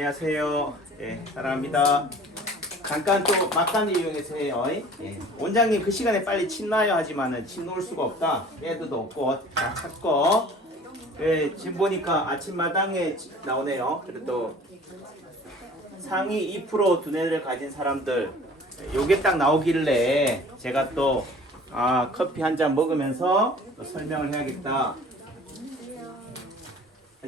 안녕하세요. 사랑합니다. 잠깐 또 막간을 이용해서 해요. 원장님 그 시간에 빨리 침 놔요 하지만은 침 놓을 수가 없다. 애들도 없고 다 찾고. 지금 보니까 아침마당에 나오네요. 그리고 또 상위 2% 두뇌를 가진 사람들 요게 딱 나오길래 제가 또 커피 한 잔 먹으면서 또 설명을 해야겠다.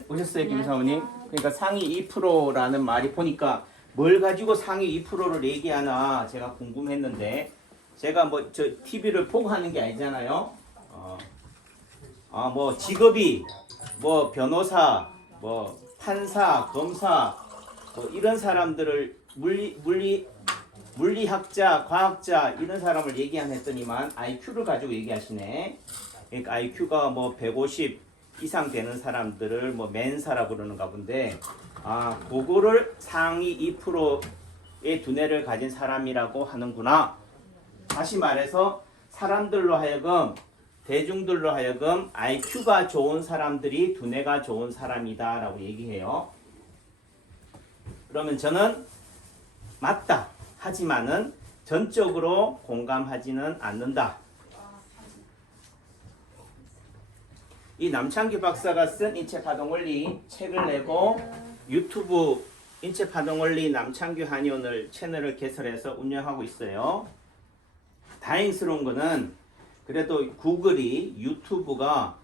오셨어요, 김 사모님? 그러니까 상위 2%라는 말이 보니까 뭘 가지고 상위 2%를 얘기하나 제가 궁금했는데 제가 뭐 저 TV를 보고 하는 게 아니잖아요. 뭐 직업이 뭐 변호사, 뭐 판사, 검사 뭐 이런 사람들을 물리학자, 과학자 이런 사람을 얘기했더니만 IQ를 가지고 얘기하시네. 그러니까 IQ가 뭐 150 이상 되는 사람들을 뭐 맨사라 그러는가 본데 그거를 상위 2%의 두뇌를 가진 사람이라고 하는구나. 다시 말해서 사람들로 하여금 대중들로 하여금 IQ가 좋은 사람들이 두뇌가 좋은 사람이다 라고 얘기해요. 그러면 저는 맞다 하지만은 전적으로 공감하지는 않는다. 이 남창규 박사가 쓴 인체파동원리 책을 내고 유튜브 인체파동원리 남창규 한의원을 채널을 개설해서 운영하고 있어요. 다행스러운 거는 그래도 구글이 유튜브가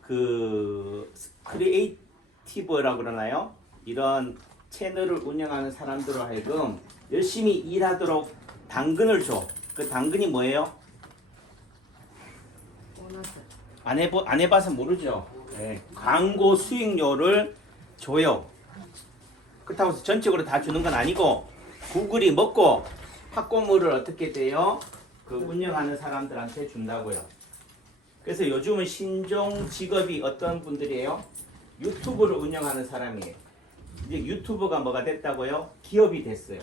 그 크리에이티브라고 그러나요? 이런 채널을 운영하는 사람들로 하여금 열심히 일하도록 당근을 줘. 그 당근이 뭐예요? 안 해봐서 모르죠. 광고 수익료를 줘요. 그렇다고 해서 전적으로 다 주는 건 아니고 구글이 먹고 학고물을 어떻게 돼요? 그 운영하는 사람들한테 준다고요. 그래서 요즘은 신종 직업이 어떤 분들이에요? 유튜브를 운영하는 사람이에요. 이제 유튜브가 뭐가 됐다고요? 기업이 됐어요.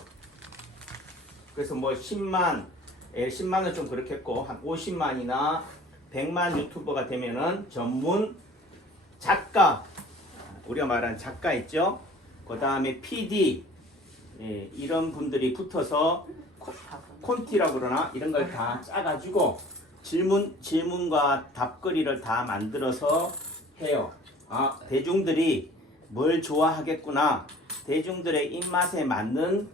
그래서 뭐 10만은 좀 그렇겠고 한 50만이나 100만 유튜버가 되면은 전문 작가, 우리가 말하는 작가 있죠? 그 다음에 PD, 이런 분들이 붙어서 콘티라고 그러나 이런 걸 다 짜가지고 질문과 답거리를 다 만들어서 해요. 대중들이 뭘 좋아하겠구나. 대중들의 입맛에 맞는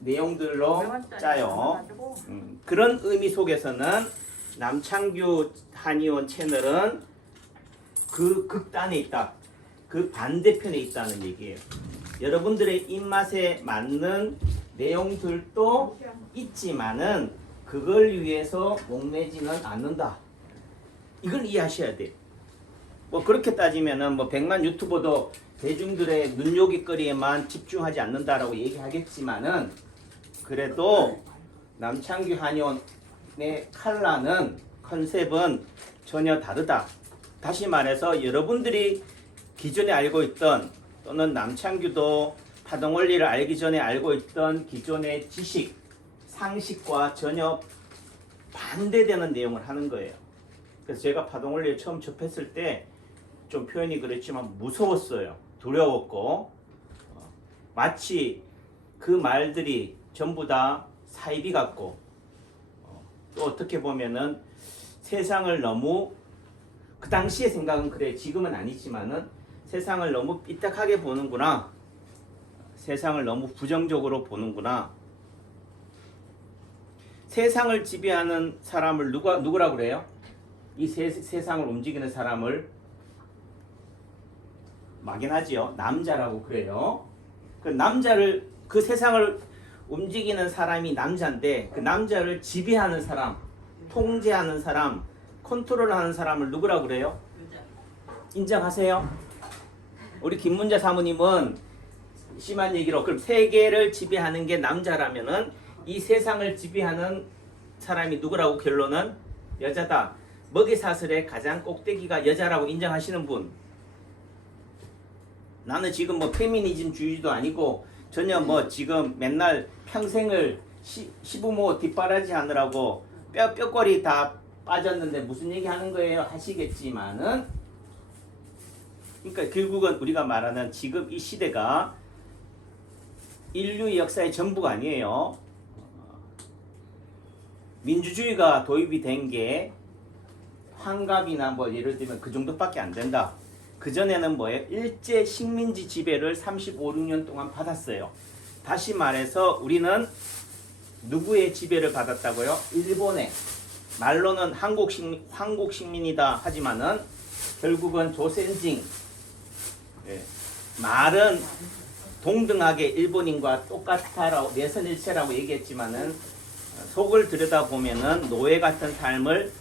내용들로 짜요. 그런 의미 속에서는 남창규 한의원 채널은 그 극단에 있다. 그 반대편에 있다는 얘기예요. 여러분들의 입맛에 맞는 내용들도 있지만은 그걸 위해서 목매지는 않는다. 이걸 이해하셔야 돼요. 뭐 그렇게 따지면은 뭐 100만 유튜버도 대중들의 눈요깃거리에만 집중하지 않는다라고 얘기하겠지만은 그래도 남창규 한의원의 칼라는 컨셉은 전혀 다르다. 다시 말해서 여러분들이 기존에 알고 있던 또는 남창규도 파동원리를 알기 전에 알고 있던 기존의 지식, 상식과 전혀 반대되는 내용을 하는 거예요. 그래서 제가 파동원리를 처음 접했을 때 좀 표현이 그렇지만 무서웠어요. 두려웠고 마치 그 말들이 전부 다 사이비 같고 또 어떻게 보면은 세상을 너무 그 당시의 생각은 그래 지금은 아니지만은 세상을 너무 삐딱하게 보는구나. 세상을 너무 부정적으로 보는구나. 세상을 지배하는 사람을 누구라고 그래요? 이 세상을 움직이는 사람을 막연하지요. 남자라고 그래요. 그 세상을 움직이는 사람이 남자인데 그 남자를 지배하는 사람, 통제하는 사람, 컨트롤하는 사람을 누구라고 그래요? 인정하세요? 우리 김문자 사모님은 심한 얘기로 그럼 세계를 지배하는 게 남자라면은 이 세상을 지배하는 사람이 누구라고 결론은 여자다. 먹이사슬의 가장 꼭대기가 여자라고 인정하시는 분. 나는 지금 뭐 페미니즘 주의도 아니고 전혀 뭐 지금 맨날 평생을 시부모 뒷바라지 하느라고 뼈꼬리 다 빠졌는데 무슨 얘기 하는 거예요 하시겠지만은 그러니까 결국은 우리가 말하는 지금 이 시대가 인류 역사의 전부가 아니에요. 민주주의가 도입이 된 게 환갑이나 뭐 예를 들면 그 정도밖에 안 된다. 그전에는 뭐예요? 일제 식민지 지배를 35, 6년 동안 받았어요. 다시 말해서 우리는 누구의 지배를 받았다고요? 일본의. 말로는 한국 식민이다 하지만은 결국은 조센징. 예. 말은 동등하게 일본인과 똑같다라고 내선일체라고 얘기했지만은 속을 들여다보면은 노예 같은 삶을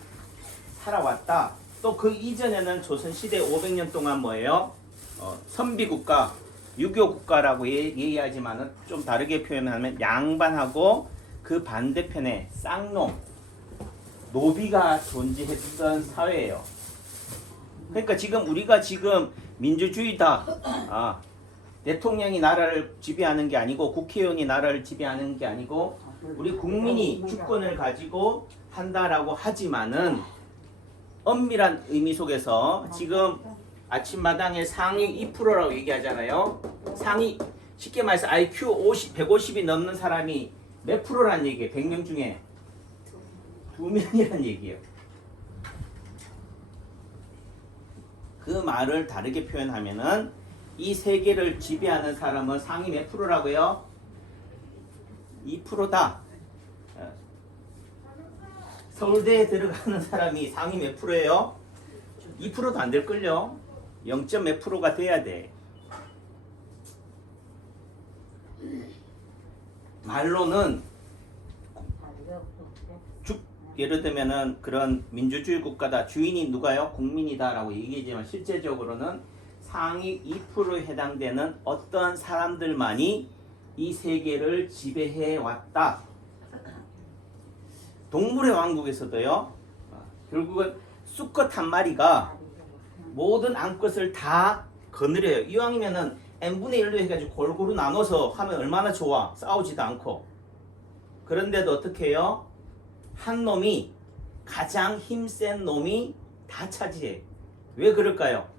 살아왔다. 또 그 이전에는 조선시대 500년 동안 뭐예요? 선비국가, 유교국가라고 얘기하지만은 좀 다르게 표현하면 양반하고 그 반대편에 쌍놈, 노비가 존재했던 사회예요. 그러니까 지금 우리가 지금 민주주의다. 대통령이 나라를 지배하는 게 아니고 국회의원이 나라를 지배하는 게 아니고 우리 국민이 주권을 가지고 한다라고 하지만은 엄밀한 의미 속에서 지금 아침마당에 상위 2%라고 얘기하잖아요. 상위 쉽게 말해서 IQ 150이 넘는 사람이 몇 프로란 얘기예요? 100명 중에 2명이란 얘기예요. 그 말을 다르게 표현하면은 이 세계를 지배하는 사람은 상위 몇 프로라고요? 2%다. 서울대에 들어가는 사람이 상위 몇 프로예요? 2%도 안 될걸요? 0. 몇 프로가 돼야 돼. 말로는 예를 들면은 그런 민주주의 국가다. 주인이 누가요? 국민이다라고 얘기하지만 실제적으로는 상위 2%에 해당되는 어떤 사람들만이 이 세계를 지배해 왔다. 동물의 왕국에서도요. 결국은 수컷 한 마리가 모든 암컷을 다 거느려요. 이왕이면은 n분의 1로 해가지고 골고루 나눠서 하면 얼마나 좋아. 싸우지도 않고. 그런데도 어떻게 해요? 한 놈이 가장 힘센 놈이 다 차지해. 왜 그럴까요?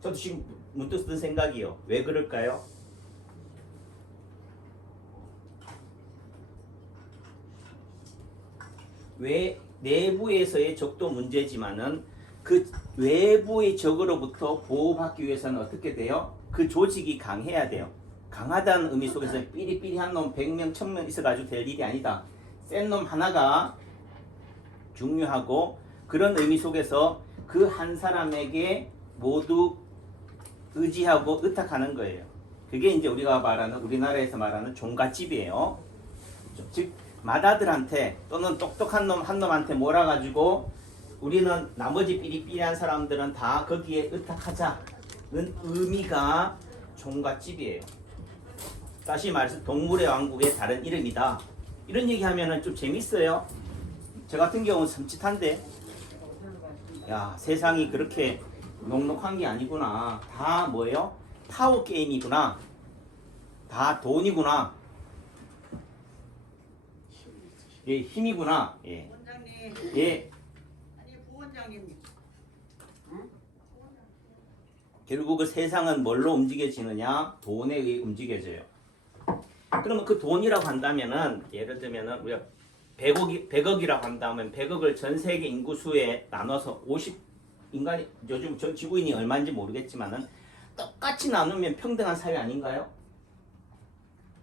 저도 지금 문득 든 생각이요. 왜 그럴까요? 왜 내부에서의 적도 문제지만은 그 외부의 적으로부터 보호받기 위해서는 어떻게 돼요? 그 조직이 강해야 돼요. 강하다는 의미 속에서 삐리삐리한 놈 100명, 1000명 있어가지고 될 일이 아니다. 센 놈 하나가 중요하고 그런 의미 속에서 그 한 사람에게 모두 의지하고 의탁하는 거예요. 그게 이제 우리가 말하는 우리나라에서 말하는 종갓집이에요. 즉 맏아들한테 또는 똑똑한 놈 한 놈한테 몰아가지고 우리는 나머지 삐리삐리한 사람들은 다 거기에 의탁하자는 의미가 종갓집이에요. 다시 말해서 동물의 왕국의 다른 이름이다. 이런 얘기하면은 좀 재밌어요. 저 같은 경우는 섬찟한데, 야 세상이 그렇게 녹록한 게 아니구나. 다 뭐예요? 파워 게임이구나. 다 돈이구나. 예, 힘이구나. 예. 원장님. 예. 아니 부원장님. 결국 그 세상은 뭘로 움직여지느냐? 돈에 의해 움직여져요. 그러면 그 돈이라고 한다면은 예를 들면은 우리가 100억이라고 한다면 100억을 전 세계 인구수에 나눠서 50 인간이 요즘 전 지구인이 얼마인지 모르겠지만은 똑같이 나누면 평등한 사회 아닌가요?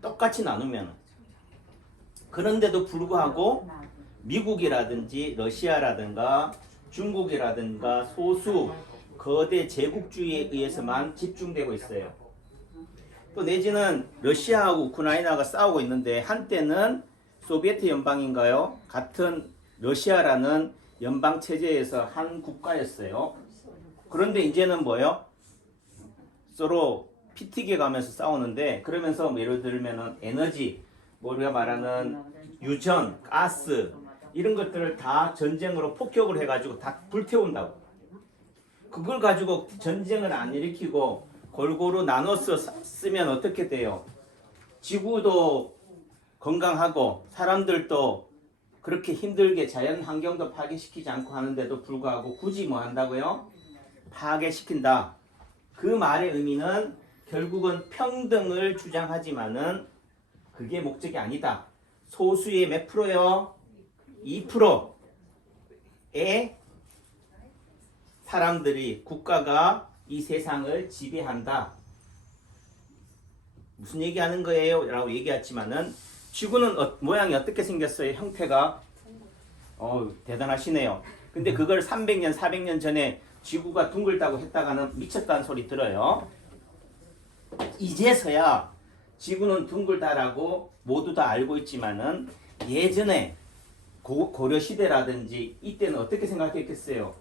똑같이 나누면 그런데도 불구하고 미국이라든지 러시아라든가 중국이라든가 소수 거대 제국주의에 의해서만 집중되고 있어요. 또 내지는 러시아하고 우크라이나가 싸우고 있는데 한때는 소비에트 연방인가요? 같은 러시아라는 연방 체제에서 한 국가였어요. 그런데 이제는 뭐요? 서로 피튀겨 가면서 싸우는데 그러면서 뭐 예를 들면은 에너지, 뭐 우리가 말하는 유전, 가스 이런 것들을 다 전쟁으로 폭격을 해가지고 다 불태운다고. 그걸 가지고 전쟁을 안 일으키고 골고루 나눠서 쓰면 어떻게 돼요? 지구도 건강하고 사람들도 그렇게 힘들게 자연 환경도 파괴시키지 않고 하는데도 불구하고 굳이 뭐 한다고요? 파괴시킨다. 그 말의 의미는 결국은 평등을 주장하지만은 그게 목적이 아니다. 소수의 몇 프로요? 2%의 사람들이 국가가 이 세상을 지배한다. 무슨 얘기하는 거예요? 라고 얘기했지만은 지구는 모양이 어떻게 생겼어요? 형태가 대단하시네요. 근데 그걸 300년, 400년 전에 지구가 둥글다고 했다가는 미쳤다는 소리 들어요. 이제서야 지구는 둥글다라고 모두 다 알고 있지만은 예전에 고려 시대라든지 이때는 어떻게 생각했겠어요?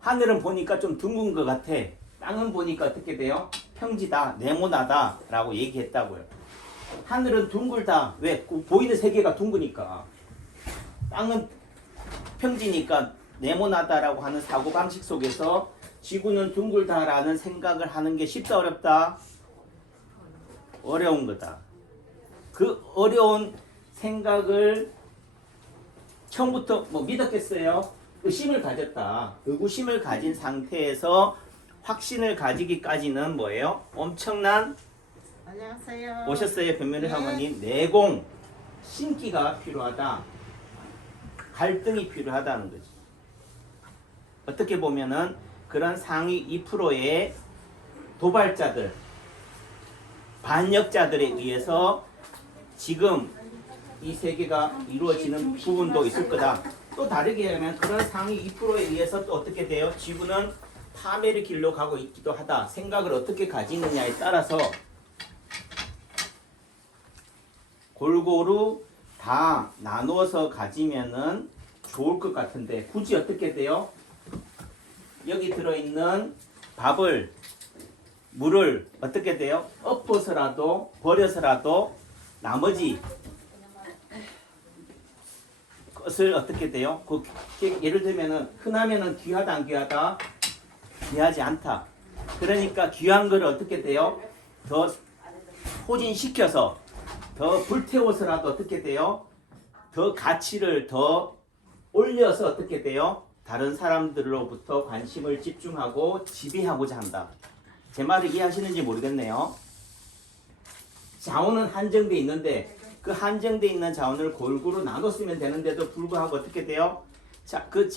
하늘은 보니까 좀 둥근 것 같아. 땅은 보니까 어떻게 돼요? 평지다, 네모나다 라고 얘기했다고요. 하늘은 둥글다. 왜? 보이는 세계가 둥그니까. 땅은 평지니까 네모나다라고 하는 사고방식 속에서 지구는 둥글다라는 생각을 하는 게 쉽다 어렵다? 어려운 거다. 그 어려운 생각을 처음부터 믿었겠어요? 의심을 가졌다. 의구심을 가진 상태에서 확신을 가지기까지는 뭐예요? 엄청난 안녕하세요. 오셨어요, 변면의 사모님. 내공, 신기가 필요하다. 갈등이 필요하다는 거지. 어떻게 보면은 그런 상위 2%의 도발자들, 반역자들에 의해서 지금 이 세계가 이루어지는 부분도 있을 거다. 또 다르게 하면 그런 상위 2%에 의해서 또 어떻게 돼요? 지구는 파멸의 길로 가고 있기도 하다. 생각을 어떻게 가지느냐에 따라서 골고루 다 나누어서 가지면은 좋을 것 같은데 굳이 어떻게 돼요? 여기 들어있는 밥을 물을 어떻게 돼요? 엎어서라도 버려서라도 나머지 것을 어떻게 돼요? 예를 들면은 흔하면은 귀하다 안 귀하다? 귀하지 않다. 그러니까 귀한 거를 어떻게 돼요? 더 포진시켜서 더 불태워서라도 어떻게 돼요? 더 가치를 더 올려서 어떻게 돼요? 다른 사람들로부터 관심을 집중하고 지배하고자 한다. 제 말을 이해하시는지 모르겠네요. 자원은 한정돼 있는데 그 한정돼 있는 자원을 골고루 나눠 쓰면 되는데도 불구하고 어떻게 돼요? 자, 그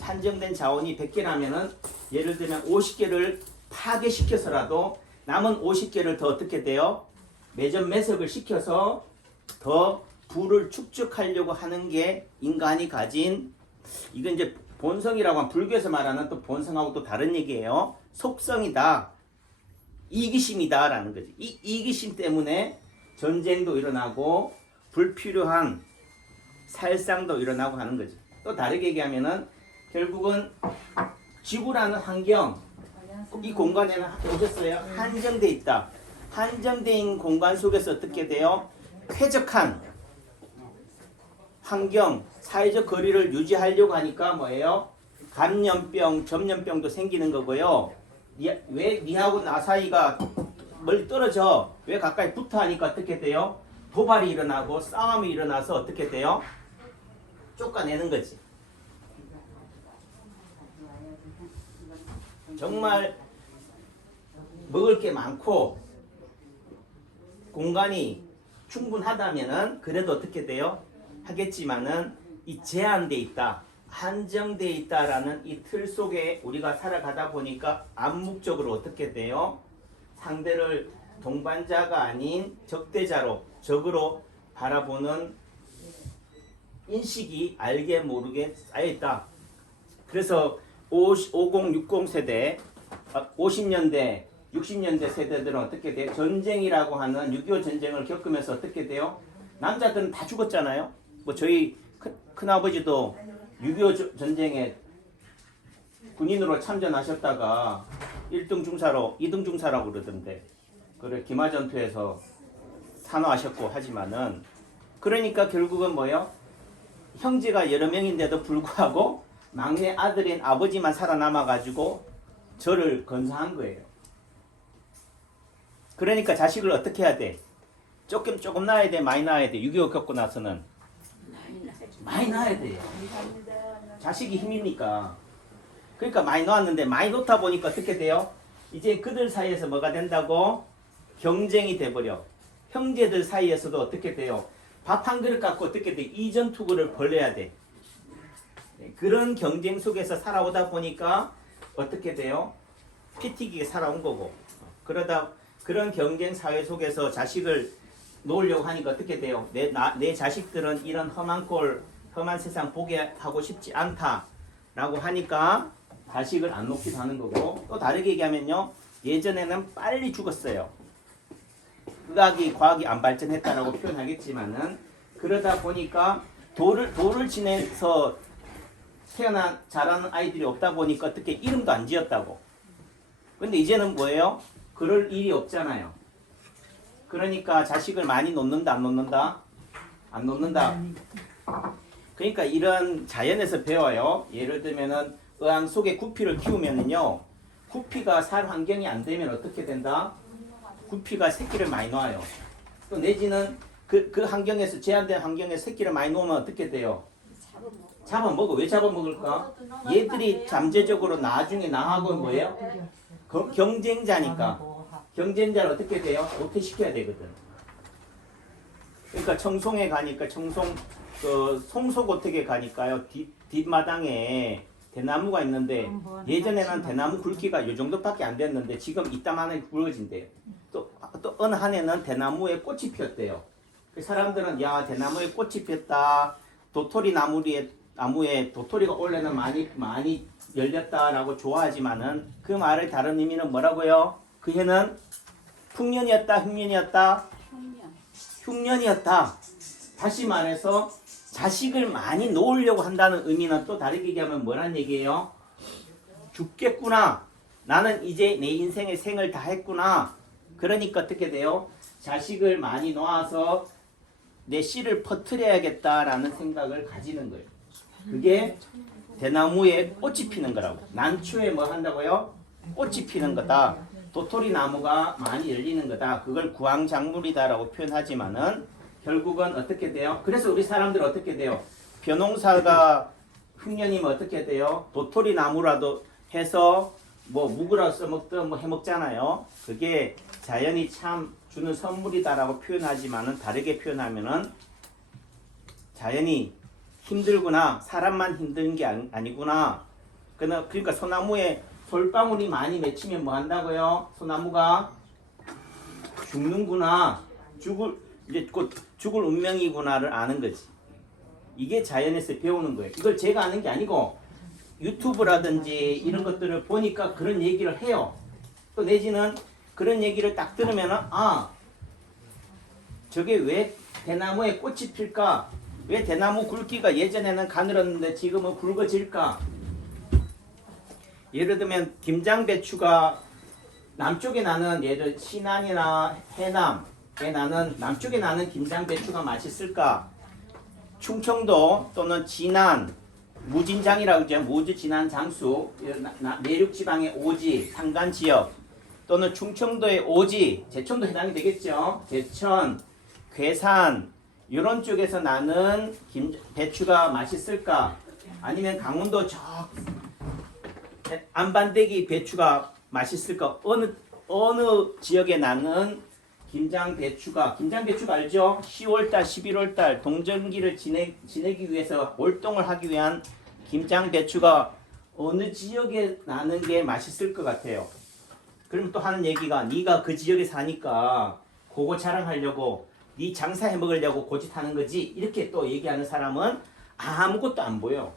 한정된 자원이 100개라면은 예를 들면 50개를 파괴시켜서라도 남은 50개를 더 어떻게 돼요? 매석을 시켜서 더 부를 축적하려고 하는 게 인간이 가진, 이건 이제 본성이라고 하면 불교에서 말하는 또 본성하고 또 다른 얘기예요. 속성이다. 이기심이다 라는 거지. 이 이기심 때문에 전쟁도 일어나고 불필요한 살상도 일어나고 하는 거지. 또 다르게 얘기하면은 결국은 지구라는 환경, 이 공간에는 오셨어요? 한정돼 있다. 한정된 공간 속에서 어떻게 돼요? 쾌적한 환경, 사회적 거리를 유지하려고 하니까 뭐예요? 감염병, 전염병도 생기는 거고요. 왜 니하고 나 사이가 멀리 떨어져? 왜 가까이 붙어 하니까 어떻게 돼요? 도발이 일어나고 싸움이 일어나서 어떻게 돼요? 쫓아내는 거지. 정말 먹을 게 많고 공간이 충분하다면은 그래도 어떻게 돼요? 하겠지만은 이 제한돼 있다, 한정돼 있다라는 이 틀 속에 우리가 살아가다 보니까 암묵적으로 어떻게 돼요? 상대를 동반자가 아닌 적대자로, 적으로 바라보는 인식이 알게 모르게 쌓여있다. 그래서 50, 60 세대, 50년대, 60년대 세대들은 어떻게 돼요? 전쟁이라고 하는 6.25 전쟁을 겪으면서 어떻게 돼요? 남자들은 다 죽었잖아요. 뭐 저희 큰아버지도 6.25 전쟁에 군인으로 참전하셨다가 1등 중사로, 2등 중사라고 그러던데, 그래 기마전투에서 산화하셨고 하지만은, 그러니까 결국은 뭐예요? 형제가 여러 명인데도 불구하고 막내 아들인 아버지만 살아남아가지고 저를 건사한 거예요. 그러니까 자식을 어떻게 해야 돼? 조금 낳아야 돼? 많이 낳아야 돼? 6.25 겪고 나서는 많이 낳아야 돼요. 자식이 힘이니까. 그러니까 많이 놓았는데 많이 놓다 보니까 어떻게 돼요? 이제 그들 사이에서 뭐가 된다고? 경쟁이 돼버려. 형제들 사이에서도 어떻게 돼요? 밥 한 그릇 갖고 어떻게 돼? 이전투구를 벌여야 돼. 그런 경쟁 속에서 살아오다 보니까 어떻게 돼요? 피 튀기게 살아온 거고. 그러다 그런 경쟁 사회 속에서 자식을 놓으려고 하니까 어떻게 돼요? 내 자식들은 이런 험한 꼴, 험한 세상 보게 하고 싶지 않다라고 하니까 자식을 안 놓기도 하는 거고. 또 다르게 얘기하면요, 예전에는 빨리 죽었어요. 의학이 과학이 안 발전했다라고 표현하겠지만은, 그러다 보니까 돌을 지내서 자라는 아이들이 없다 보니까 어떻게 이름도 안 지었다고. 근데 이제는 뭐예요? 그럴 일이 없잖아요. 그러니까 자식을 많이 놓는다, 안 놓는다? 안 놓는다. 그러니까 이런 자연에서 배워요. 예를 들면은 의왕 속에 구피를 키우면은요, 구피가 살 환경이 안 되면 어떻게 된다? 구피가 새끼를 많이 놓아요. 또 내지는 그 환경에서, 제한된 환경에서 새끼를 많이 놓으면 어떻게 돼요? 잡아먹어. 왜 잡아먹을까? 얘들이 잠재적으로 나중에 나하고 뭐예요? 경쟁자니까. 경쟁자를 어떻게 돼요? 도태시켜야 되거든. 그러니까 청송에 가니까, 송소고택에 가니까요, 뒷마당에 대나무가 있는데, 예전에는 대나무 굵기가 이 정도밖에 안 됐는데 지금 이따만하게 굵어진대요. 또 어느 한 해는 대나무에 꽃이 피었대요. 사람들은 야, 대나무에 꽃이 피었다, 도토리 나무에 도토리가 올해는 많이 열렸다라고 좋아하지만은, 그 말의 다른 의미는 뭐라고요? 그 해는 풍년이었다, 흉년이었다? 흉년이었다. 다시 말해서 자식을 많이 놓으려고 한다는 의미는 또 다르게 얘기하면 뭐란 얘기예요? 죽겠구나. 나는 이제 내 인생의 생을 다 했구나. 그러니까 어떻게 돼요? 자식을 많이 놓아서 내 씨를 퍼뜨려야겠다라는 생각을 가지는 거예요. 그게 대나무에 꽃이 피는 거라고. 난초에 뭐 한다고요? 꽃이 피는 거다. 도토리 나무가 많이 열리는 거다. 그걸 구황작물이다라고 표현하지만은 결국은 어떻게 돼요? 그래서 우리 사람들 어떻게 돼요? 벼농사가 흉년이면 어떻게 돼요? 도토리 나무라도 해서 뭐 묵으라도 써먹든 뭐 해먹잖아요. 그게 자연이 참 주는 선물이다라고 표현하지만은, 다르게 표현하면은 자연이 힘들구나, 사람만 힘든 게 아니구나. 그러니까 소나무에 솔방울이 많이 맺히면 뭐 한다고요? 소나무가 죽는구나, 이제 곧 죽을 운명이구나를 아는 거지. 이게 자연에서 배우는 거예요. 이걸 제가 아는 게 아니고 유튜브라든지 이런 것들을 보니까 그런 얘기를 해요. 또 내지는 그런 얘기를 딱 들으면은, 아, 저게 왜 대나무에 꽃이 필까? 왜 대나무 굵기가 예전에는 가늘었는데 지금은 굵어질까? 예를 들면 김장배추가 남쪽에 나는, 예를 신안이나 해남에 나는, 남쪽에 나는 김장배추가 맛있을까? 충청도 또는 진안, 무진장이라고 하죠. 무주 진안 장수, 내륙 지방의 오지, 산간 지역, 또는 충청도의 오지, 제천도 해당이 되겠죠. 제천, 괴산 이런 쪽에서 나는 배추가 맛있을까? 아니면 강원도 저 안반대기 배추가 맛있을까? 어느 지역에 나는 김장배추가 알죠? 10월달, 11월달 동절기를 지내기 위해서 월동을 하기 위한 김장배추가 어느 지역에 나는 게 맛있을 것 같아요. 그러면 또 하는 얘기가, 네가 그 지역에 사니까 그거 자랑하려고, 네 장사해 먹으려고 고집하는 거지. 이렇게 또 얘기하는 사람은 아무것도 안 보여.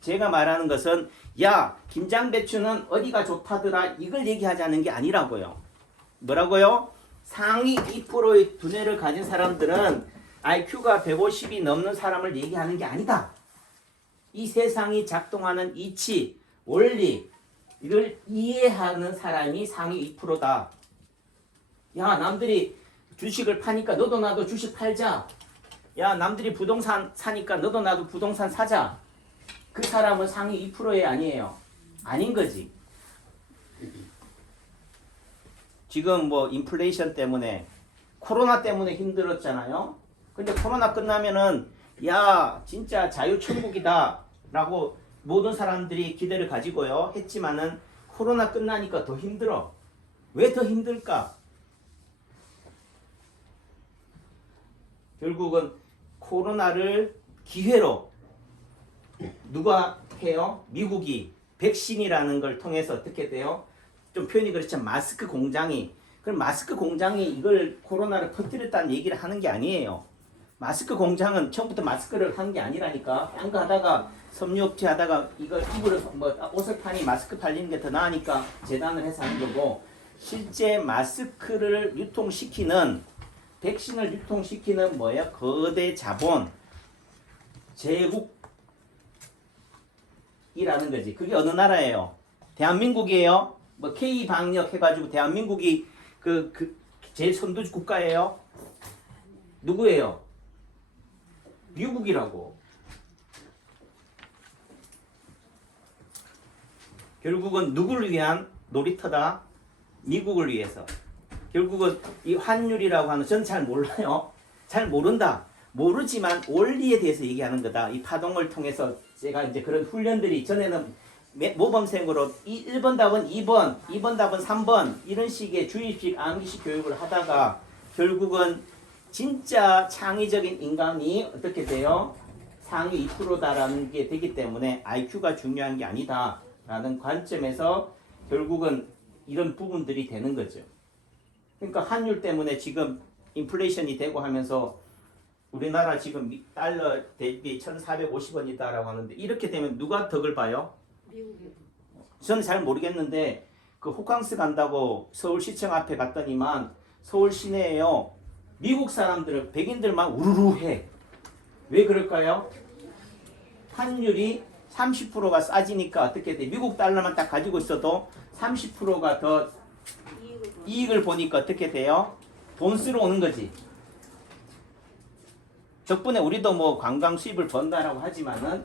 제가 말하는 것은, 야, 김장배추는 어디가 좋다더라, 이걸 얘기하자는 게 아니라고요. 뭐라고요? 상위 2%의 두뇌를 가진 사람들은 IQ가 150이 넘는 사람을 얘기하는 게 아니다. 이 세상이 작동하는 이치, 원리, 이걸 이해하는 사람이 상위 2%다. 야, 남들이 주식을 파니까 너도 나도 주식 팔자. 야, 남들이 부동산 사니까 너도 나도 부동산 사자. 그 사람은 상위 2%에 아니에요. 아닌 거지. 지금 뭐 인플레이션 때문에, 코로나 때문에 힘들었잖아요. 근데 코로나 끝나면은, 야, 진짜 자유천국이다 라고 모든 사람들이 기대를 가지고요 했지만은, 코로나 끝나니까 더 힘들어. 왜 더 힘들까? 결국은 코로나를 기회로 누가 해요? 미국이 백신이라는 걸 통해서 어떻게 돼요? 좀 표현이 그렇지만 마스크 공장이, 그럼 마스크 공장이 이걸 코로나를 퍼뜨렸다는 얘기를 하는 게 아니에요. 마스크 공장은 처음부터 마스크를 한 게 아니라니까. 딴 거 하다가 섬유업체 하다가 이거 입으로 뭐 옷을 파니 마스크 팔리는 게 더 나으니까 재단을 해서 하는 거고, 실제 마스크를 유통시키는, 백신을 유통시키는 뭐예요? 거대 자본, 제국이라는 거지. 그게 어느 나라예요? 대한민국이에요? 뭐 K 방역 해가지고 대한민국이 제일 선두 국가예요? 누구예요? 미국이라고. 결국은 누구를 위한 놀이터다? 미국을 위해서. 결국은 이 환율이라고 하는, 저는 잘 몰라요. 잘 모른다. 모르지만 원리에 대해서 얘기하는 거다. 이 파동을 통해서 제가 이제 그런 훈련들이, 전에는 모범생으로 1번 답은 2번, 2번 답은 3번 이런 식의 주입식, 암기식 교육을 하다가 결국은 진짜 창의적인 인간이 어떻게 돼요? 상위 2%다라는 게 되기 때문에 IQ가 중요한 게 아니다라는 관점에서 결국은 이런 부분들이 되는 거죠. 그러니까 환율 때문에 지금 인플레이션이 되고 하면서 우리나라 지금 달러 대비 1,450원이다라고 하는데, 이렇게 되면 누가 덕을 봐요? 저는 잘 모르겠는데 그 호캉스 간다고 서울시청 앞에 갔더니만 서울 시내에요, 미국 사람들은 백인들만 우르르 해. 왜 그럴까요? 환율이 30%가 싸지니까 어떻게 돼? 미국 달러만 딱 가지고 있어도 30%가 더 이익을 보니까 어떻게 돼요? 돈 쓰러 오는 거지. 덕분에 우리도 뭐 관광 수입을 번다라고 하지만은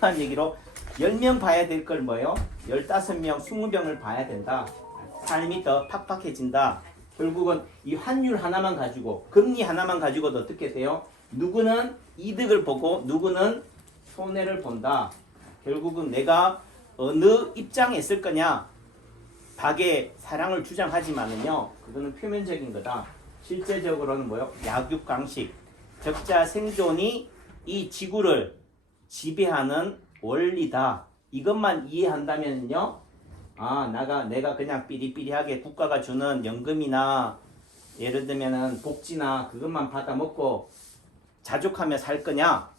한 얘기로 10명 봐야 될 걸 뭐요? 15명, 20명을 봐야 된다. 삶이 더 팍팍해진다. 결국은 이 환율 하나만 가지고, 금리 하나만 가지고도 어떻게 돼요? 누구는 이득을 보고 누구는 손해를 본다. 결국은 내가 어느 입장에 있을 거냐. 박의 사랑을 주장하지만은요, 그거는 표면적인 거다. 실제적으로는 뭐요? 약육강식, 적자 생존이 이 지구를 지배하는 원리다. 이것만 이해한다면요, 내가 그냥 삐리삐리하게 국가가 주는 연금이나 예를 들면은 복지나 그것만 받아 먹고 자족하며 살 거냐?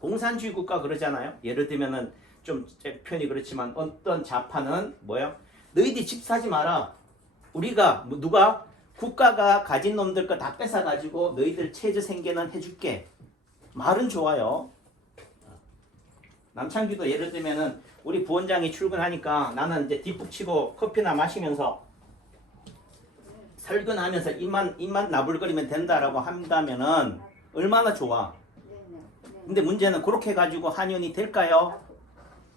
공산주의 국가 그러잖아요. 예를 들면은 좀 표현이 그렇지만 어떤 좌파는 뭐요? 너희들이 집 사지 마라. 우리가 누가 국가가 가진 놈들 거 다 뺏어 가지고 너희들 최저 생계는 해줄게. 말은 좋아요. 남창규도 예를 들면은 우리 부원장이 출근하니까 나는 이제 뒷북 치고 커피나 마시면서 설근하면서 입만 나불거리면 된다라고 한다면은 얼마나 좋아. 근데 문제는 그렇게 해가지고 한연이 될까요?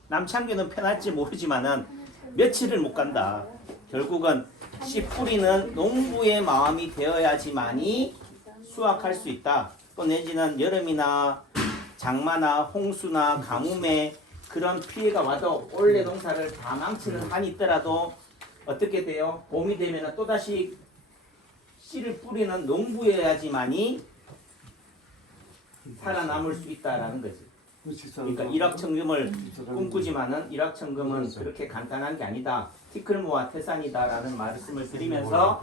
남창규는 편할지 모르지만은 며칠을 못 간다. 결국은 씨 뿌리는 농부의 마음이 되어야지만이 수확할 수 있다. 또 내지는 여름이나 장마나 홍수나 가뭄에 그런 피해가 와도 원래 농사를 다 망치는 한이 있더라도 어떻게 돼요? 봄이 되면 또다시 씨를 뿌리는 농부여야지만이 살아남을 수 있다라는 거지. 그러니까 일확천금을 꿈꾸지만은 일확천금은 그렇게 간단한 게 아니다. 티끌모아 태산이다라는 말씀을 드리면서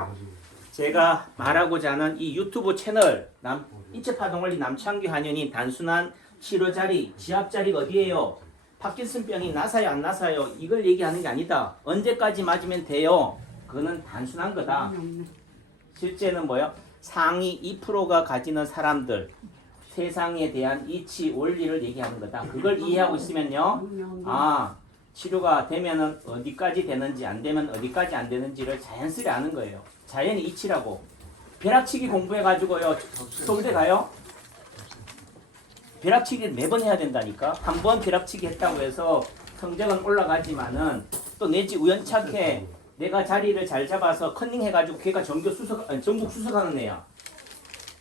제가 말하고자 하는 이 유튜브 채널 인체파동원리 남창규 한연이 단순한 치료자리, 지압자리가 어디예요? 파킨슨병이 나사요 안 나사요? 이걸 얘기하는 게 아니다. 언제까지 맞으면 돼요? 그거는 단순한 거다. 실제는 뭐요? 상위 2%가 가지는 사람들, 세상에 대한 이치 원리를 얘기하는 거다. 그걸 이해하고 있으면요, 치료가 되면은 어디까지 되는지 안 되면 어디까지 안 되는지를 자연스레 아는 거예요. 자연의 이치라고. 벼락치기 공부해가지고요, 서울대 가요? 벼락치기를 매번 해야 된다니까. 한 번 벼락치기 했다고 해서 성적은 올라가지만은 또 내지 우연찮게 내가 자리를 잘 잡아서 컨닝해가지고 걔가 전국 수석하는 애야.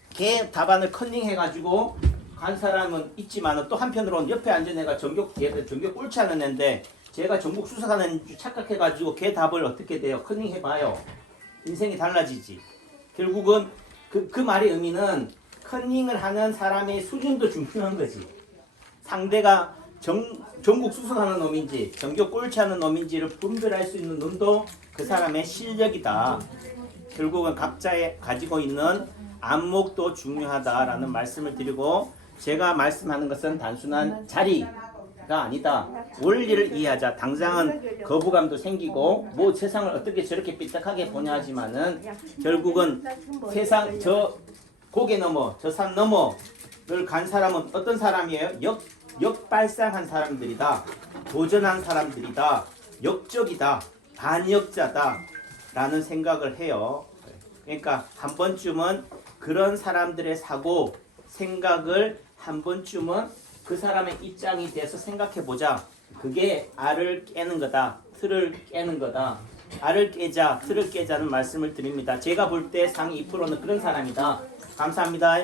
걔 답안을 컨닝해가지고 간 사람은 있지만은 또 한편으로는 옆에 앉은 애가 전교 꼴찌 하는 애인데 제가 전국 수석하는 줄 착각해가지고 걔 답을 어떻게 돼요? 커닝 해봐요. 인생이 달라지지. 결국은 그 말의 의미는 커닝을 하는 사람의 수준도 중요한 거지. 상대가 전국 수석하는 놈인지 전교 꼴찌 하는 놈인지를 분별할 수 있는 눈도 그 사람의 실력이다. 결국은 각자의 가지고 있는 안목도 중요하다라는 말씀을 드리고, 제가 말씀하는 것은 단순한 자리가 아니다. 원리를 이해하자. 당장은 거부감도 생기고 뭐 세상을 어떻게 저렇게 삐딱하게 보냐 하지만은 결국은 세상 저 고개 넘어 저 산 넘어를 간 사람은 어떤 사람이에요? 역발상한 사람들이다. 도전한 사람들이다. 역적이다. 반역자다. 라는 생각을 해요. 그러니까 한 번쯤은 그런 사람들의 사고, 생각을 한 번쯤은 그 사람의 입장이 돼서 생각해 보자. 그게 알을 깨는 거다. 틀을 깨는 거다. 알을 깨자, 틀을 깨자는 말씀을 드립니다. 제가 볼 때 상위 2%는 그런 사람이다. 감사합니다.